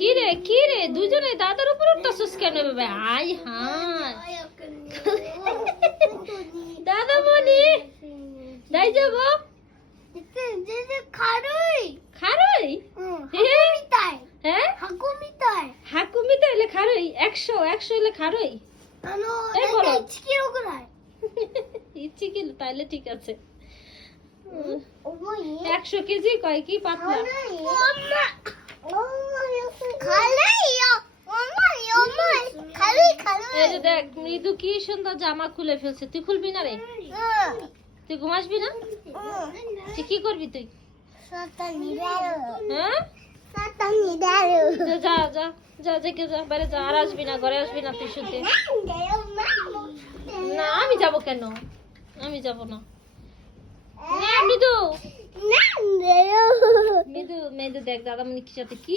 কি রে কি রে দুজনে দাদার উপর উঠতেছিস কেন বাবা আই হাই দাদা মনি দাই যাব খারুই। খারই? হ্যাঁ। হাকুমিতাই। হাকুমি তো এলে খারই। একশো একশো এলে খারই। এই বলো। তাইলে ঠিক আছে। একশো কেজি কয় কি পাতলা? এই যে দেখ, মৃদু কি সুন্দর জামা খুলে ফেলছে। তুই খুলবি না রে? তুই ঘুমাসবি না? তুই কি করবি তুই? হ্যাঁ? যা যা যা যা যা, বাইরে যা, আর আসবি না, ঘরে আসবি না তুই শুতে না, আমি যাব কেন? আমি যাব না। না, মৃদু! মৃদু মৃদু দেখ দাদা মনি কি সাথে কি